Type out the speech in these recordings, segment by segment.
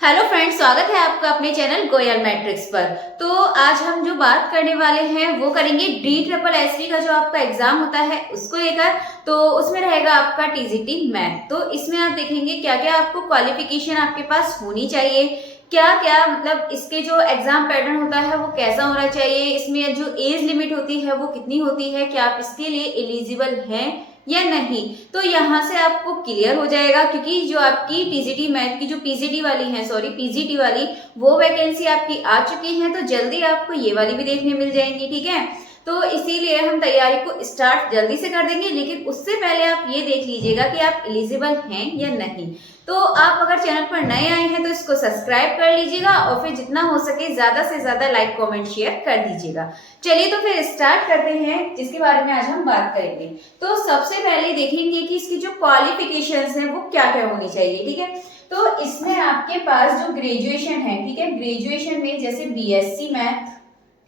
Hello friends, स्वागत है आपका अपने चैनल गोयल मैट्रिक्स पर। तो आज हम जो बात करने वाले हैं वो करेंगे DSSS का जो आपका एग्जाम होता है उसको लेकर। तो उसमें रहेगा आपका टीजीटी मैथ। तो इसमें आप देखेंगे क्या क्या आपको क्वालिफिकेशन आपके पास होनी चाहिए, क्या क्या मतलब इसके जो एग्जाम पैटर्न होता है वो कैसा होना चाहिए, इसमें जो एज लिमिट होती है वो कितनी होती है, क्या आप इसके लिए एलिजिबल हैं या नहीं। तो यहाँ से आपको क्लियर हो जाएगा, क्योंकि जो आपकी टीजीटी मैथ की जो पीजीटी वाली है, सॉरी पीजीटी वाली, वो वैकेंसी आपकी आ चुकी है। तो जल्दी आपको ये वाली भी देखने मिल जाएंगी, ठीक है। तो इसीलिए हम तैयारी को स्टार्ट जल्दी से कर देंगे, लेकिन उससे पहले आप ये देख लीजिएगा कि आप एलिजिबल हैं या नहीं। तो आप अगर चैनल पर नए आए हैं तो इसको सब्सक्राइब कर लीजिएगा और फिर जितना हो सके ज्यादा से ज्यादा लाइक कमेंट शेयर कर दीजिएगा। चलिए तो फिर स्टार्ट करते हैं जिसके बारे में आज हम बात करेंगे। तो सबसे पहले देखेंगे कि इसकी जो क्वालिफिकेशंस हैं वो क्या क्या होनी चाहिए, ठीक है। तो इसमें आपके पास जो ग्रेजुएशन है, ठीक है, ग्रेजुएशन में जैसे बीएससी मैथ,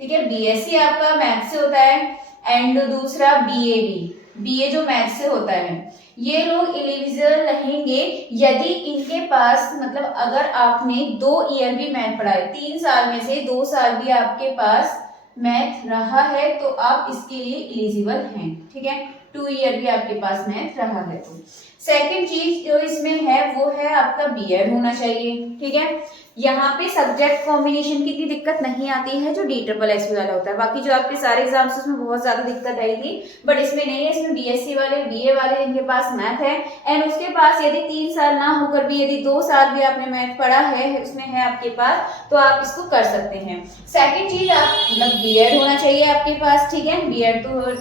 ठीक है, बीएससी आपका मैथ से होता है, एंड दूसरा बीए जो मैथ से होता है, ये लोग एलिजिबल रहेंगे यदि इनके पास मतलब अगर आपने 2 ईयर भी मैथ पढ़ा है, 3 साल में से 2 साल भी आपके पास मैथ रहा है तो आप इसके लिए एलिजिबल हैं, ठीक है। 2 ईयर भी आपके पास मैथ रहा है तो। सेकंड चीज जो इसमें है वो है आपका बीएड होना चाहिए, ठीक है। यहाँ पे सब्जेक्ट कॉम्बिनेशन की इतनी दिक्कत नहीं आती है जो DSSS वाला होता है। बाकी जो आपके सारे एग्जाम्स उसमें बहुत ज्यादा दिक्कत आएगी, बट इसमें नहीं है। इसमें बीएससी वाले, बीए वाले जिनके पास मैथ है एंड उसके पास यदि 3 साल ना होकर भी यदि 2 साल भी आपने मैथ पढ़ा है उसमें है आपके पास, तो आप इसको कर सकते हैं। सेकेंड चीज आप मतलब बीएड होना चाहिए आपके पास, ठीक है। बीएड तो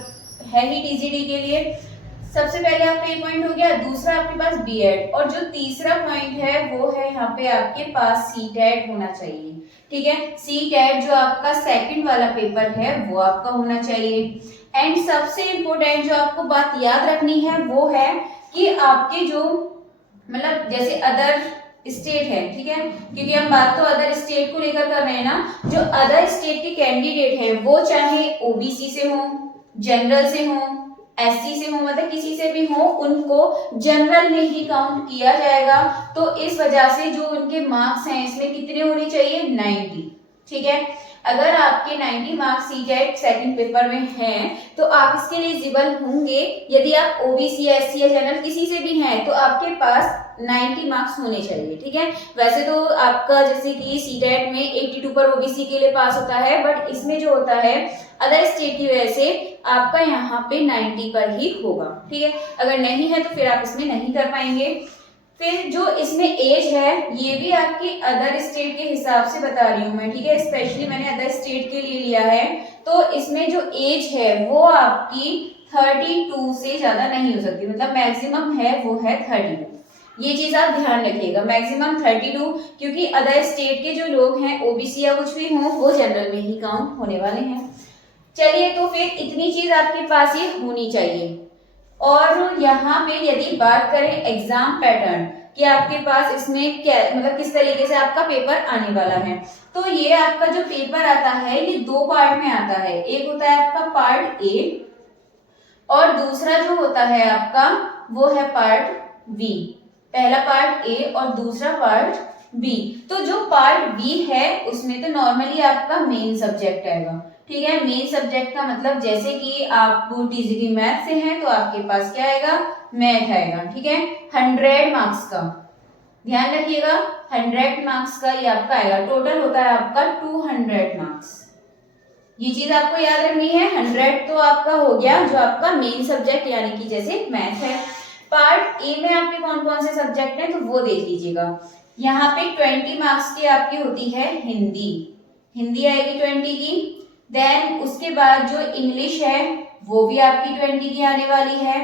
है ही टीजीटी के लिए। सबसे पहले आपका ये पॉइंट हो गया। दूसरा आपके पास बीएड, और जो तीसरा पॉइंट है वो है यहाँ पे आपके पास सीटेट होना चाहिए, ठीक है। सीटेट जो आपका सेकंड वाला पेपर है वो आपका होना चाहिए। एंड सबसे इम्पोर्टेंट जो आपको बात याद रखनी है वो है कि आपके जो मतलब जैसे अदर स्टेट है, ठीक है, क्योंकि हम बात तो अदर स्टेट को लेकर कर रहे हैं ना। जो अदर स्टेट के कैंडिडेट है वो चाहे ओबीसी से हो, जनरल से हो, एससी से हो, मतलब किसी से भी हो, उनको जनरल में ही काउंट किया जाएगा। तो इस वजह से जो उनके मार्क्स हैं इसमें कितने होने चाहिए, 90, ठीक है। अगर आपके 90 मार्क्स सीटेट सेकंड पेपर में हैं तो आप इसके लिए एलिजिबल होंगे। यदि आप ओबीसी, एससी या जनरल किसी से भी हैं तो आपके पास 90 मार्क्स होने चाहिए, ठीक है। वैसे तो आपका जैसे कि सीटेट में 82 पर ओबीसी के लिए पास होता है, बट इसमें जो होता है अदर स्टेट की वजह से आपका यहाँ पे 90 पर ही होगा, ठीक है। अगर नहीं है तो फिर आप इसमें नहीं कर पाएंगे। फिर जो इसमें एज है ये भी आपकी अदर स्टेट के हिसाब से बता रही हूँ मैं, ठीक है। स्पेशली मैंने अदर स्टेट के लिए लिया है। तो इसमें जो एज है वो आपकी 32 से ज्यादा नहीं हो सकती, मतलब मैक्सिमम है वो है 32। ये चीज आप ध्यान रखिएगा, मैक्सिमम 32, क्योंकि अदर स्टेट के जो लोग हैं ओबीसी या कुछ भी हो वो जनरल में ही काउंट होने वाले हैं। चलिए तो फिर इतनी चीज आपके पास ये होनी चाहिए। और यहाँ पे यदि बात करें एग्जाम पैटर्न कि आपके पास इसमें क्या मतलब किस तरीके से आपका पेपर आने वाला है, तो ये आपका जो पेपर आता है ये 2 पार्ट में आता है। एक होता है आपका पार्ट ए और दूसरा जो होता है आपका वो है पार्ट बी। पहला पार्ट ए और दूसरा पार्ट बी। तो जो पार्ट बी है उसमें तो नॉर्मली आपका मेन सब्जेक्ट आएगा, ठीक है। मेन सब्जेक्ट का मतलब जैसे कि आप टीजीटी मैथ से हैं तो आपके पास क्या आएगा, मैथ आएगा, ठीक है। 100 मार्क्स का ध्यान रखिएगा, 100 मार्क्स का ये आपका आएगा। टोटल होता है आपका 200 मार्क्स। ये चीज आपको याद रखनी है। 100 तो आपका हो गया जो आपका मेन सब्जेक्ट यानी कि जैसे मैथ है। पार्ट ए में आपके कौन कौन से सब्जेक्ट हैं तो वो देख लीजिएगा। यहाँ पे 20 मार्क्स की आपकी होती है हिंदी, हिंदी आएगी 20 की। देन उसके बाद जो इंग्लिश है वो भी आपकी 20 की आने वाली है।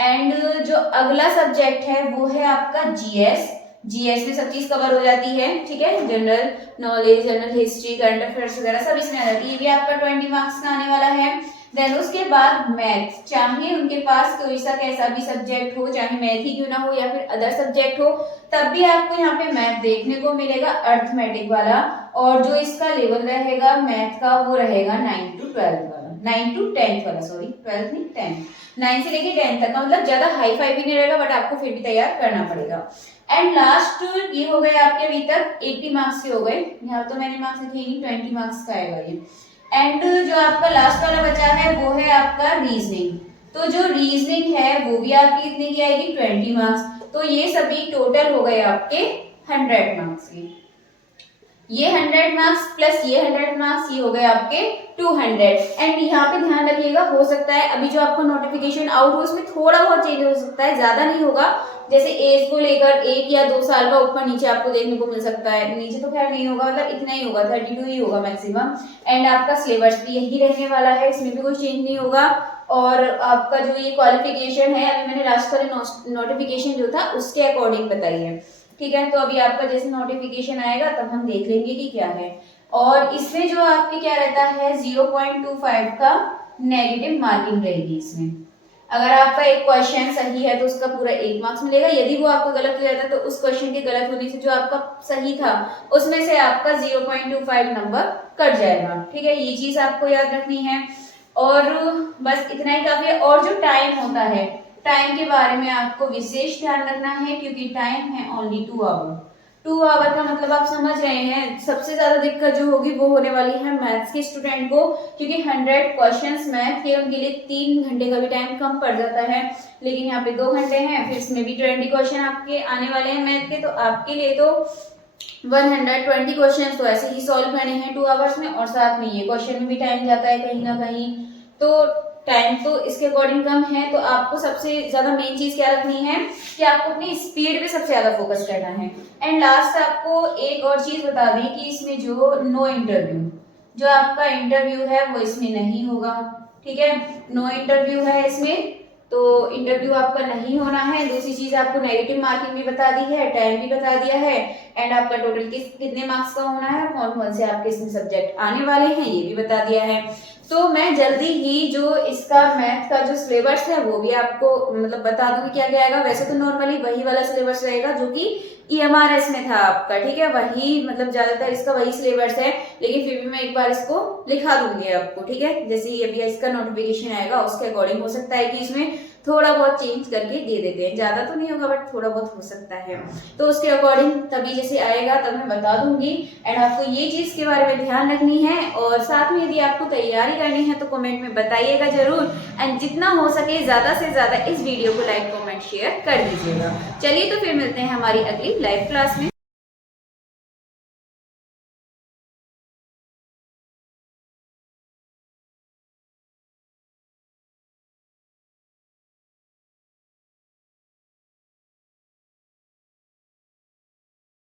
एंड जो अगला सब्जेक्ट है वो है आपका जीएस। जीएस में सब चीज कवर हो जाती है, ठीक है। General knowledge, general history, current affairs वगैरह सब इसमें आ जाती है। ये भी आपका 20 मार्क्स का आने वाला है। देन उसके बाद मैथ, चाहे उनके पास कोई सा कैसा भी सब्जेक्ट हो, चाहे मैथ ही क्यों ना हो या फिर अदर सब्जेक्ट हो, तब भी आपको यहाँ पे मैथ देखने को मिलेगा, अर्थमेटिक वाला। और जो इसका लेवल रहेगा मैथ का वो रहेगा 9 to 12 वाला, 9 to 10 वाला, सॉरी 12 नहीं 10, 9 से लेके 10 तक का, मतलब ज्यादा हाई फाई भी नहीं रहेगा, बट आपको फिर भी तैयार करना पड़ेगा। एंड लास्ट ये हो गए आपके अभी तक 80 मार्क्स के हो गए, यहाँ तो मैंने मार्क्स लिखे ही, 20 मार्क्स का आएगा ये। एंड जो आपका लास्ट वाला बचा है वो है आपका रीजनिंग। तो जो रीजनिंग है वो भी आपकी कितने की आएगी, 20 मार्क्स। तो ये सभी टोटल हो गए आपके 100 मार्क्स की। ये 100 मार्क्स प्लस ये 100 मार्क्स, ये हो गए आपके 200। एंड यहाँ पे ध्यान रखिएगा, हो सकता है अभी जो आपको नोटिफिकेशन आउट हो उसमें थोड़ा बहुत चेंज हो सकता है, ज्यादा नहीं होगा। जैसे एज को लेकर 1 या 2 साल का ऊपर नीचे आपको देखने को मिल सकता है, नीचे तो खैर नहीं होगा, मतलब इतना ही होगा, 32 ही होगा मैक्सिमम। एंड आपका सिलेबस भी यही रहने वाला है, इसमें भी कोई चेंज नहीं होगा। और आपका जो ये क्वालिफिकेशन है, अभी मैंने लास्ट वाले नोटिफिकेशन जो था उसके अकॉर्डिंग बताई है, ठीक है। तो अभी आपका जैसे नोटिफिकेशन आएगा तब हम देख लेंगे कि क्या है। और इसमें जो आपके क्या रहता है, 0.25 का नेगेटिव मार्किंग रहेगी इसमें। अगर आपका एक क्वेश्चन सही है तो उसका पूरा 1 मार्क्स मिलेगा, यदि वो आपका गलत हो जाता है तो उस क्वेश्चन के गलत होने से जो आपका सही था उसमें से आपका 0.25 नंबर कट जाएगा, ठीक है। ये चीज आपको याद रखनी है। और बस इतना ही काफी है। और जो टाइम होता है, टाइम के बारे में आपको विशेष ध्यान रखना है, क्योंकि टाइम है ओनली 2 आवर। 2 आवर का मतलब आप समझ रहे हैं, सबसे ज्यादा दिक्कत जो होगी वो होने वाली है मैथ्स के स्टूडेंट को, क्योंकि 100 क्वेश्चंस मैथ के, उनके लिए 3 घंटे का भी टाइम कम पड़ जाता है। लेकिन यहाँ पे 2 घंटे हैं, फिर इसमें भी 20 क्वेश्चन आपके आने वाले हैं मैथ के, तो आपके लिए तो 120 क्वेश्चन तो ऐसे ही सॉल्व करने हैं 2 आवर्स में, और साथ में ये क्वेश्चन में भी टाइम जाता है कहीं ना कहीं, तो टाइम तो इसके अकॉर्डिंग कम है। तो आपको सबसे ज्यादा मेन चीज क्या रखनी है कि आपको अपनी स्पीड पे सबसे ज्यादा फोकस करना है। एंड लास्ट आपको एक और चीज बता दी कि इसमें जो नो इंटरव्यू, जो आपका इंटरव्यू है वो इसमें नहीं होगा, ठीक है। नो इंटरव्यू है इसमें, तो इंटरव्यू आपका नहीं होना है। दूसरी चीज आपको नेगेटिव मार्किंग भी बता दी है, टाइम भी बता दिया है, एंड आपका टोटल कितने मार्क्स का होना है, कौन कौन से आपके इसमें सब्जेक्ट आने वाले हैं ये भी बता दिया है। तो मैं जल्दी ही जो इसका मैथ का जो सिलेबस है वो भी आपको मतलब बता दूंगी क्या क्या आएगा। वैसे तो नॉर्मली वही वाला सिलेबस रहेगा जो कि EMRS में था आपका, ठीक है, वही मतलब ज्यादातर इसका वही सिलेबस है, लेकिन फिर भी मैं एक बार इसको लिखा दूंगी आपको, ठीक है। जैसे ही अभी इसका नोटिफिकेशन आएगा उसके अकॉर्डिंग हो सकता है कि इसमें थोड़ा बहुत चेंज करके दे देते हैं, ज्यादा तो नहीं होगा बट थोड़ा बहुत हो सकता है। तो उसके अकॉर्डिंग तभी जैसे आएगा तब मैं बता दूंगी। एंड आपको ये चीज के बारे में ध्यान रखनी है, और साथ में यदि आपको तैयारी करनी है तो कमेंट में बताइएगा जरूर। एंड जितना हो सके ज्यादा से ज्यादा इस वीडियो को लाइक कमेंट शेयर कर दीजिएगा। चलिए तो फिर मिलते हैं हमारी अगली लाइव क्लास में।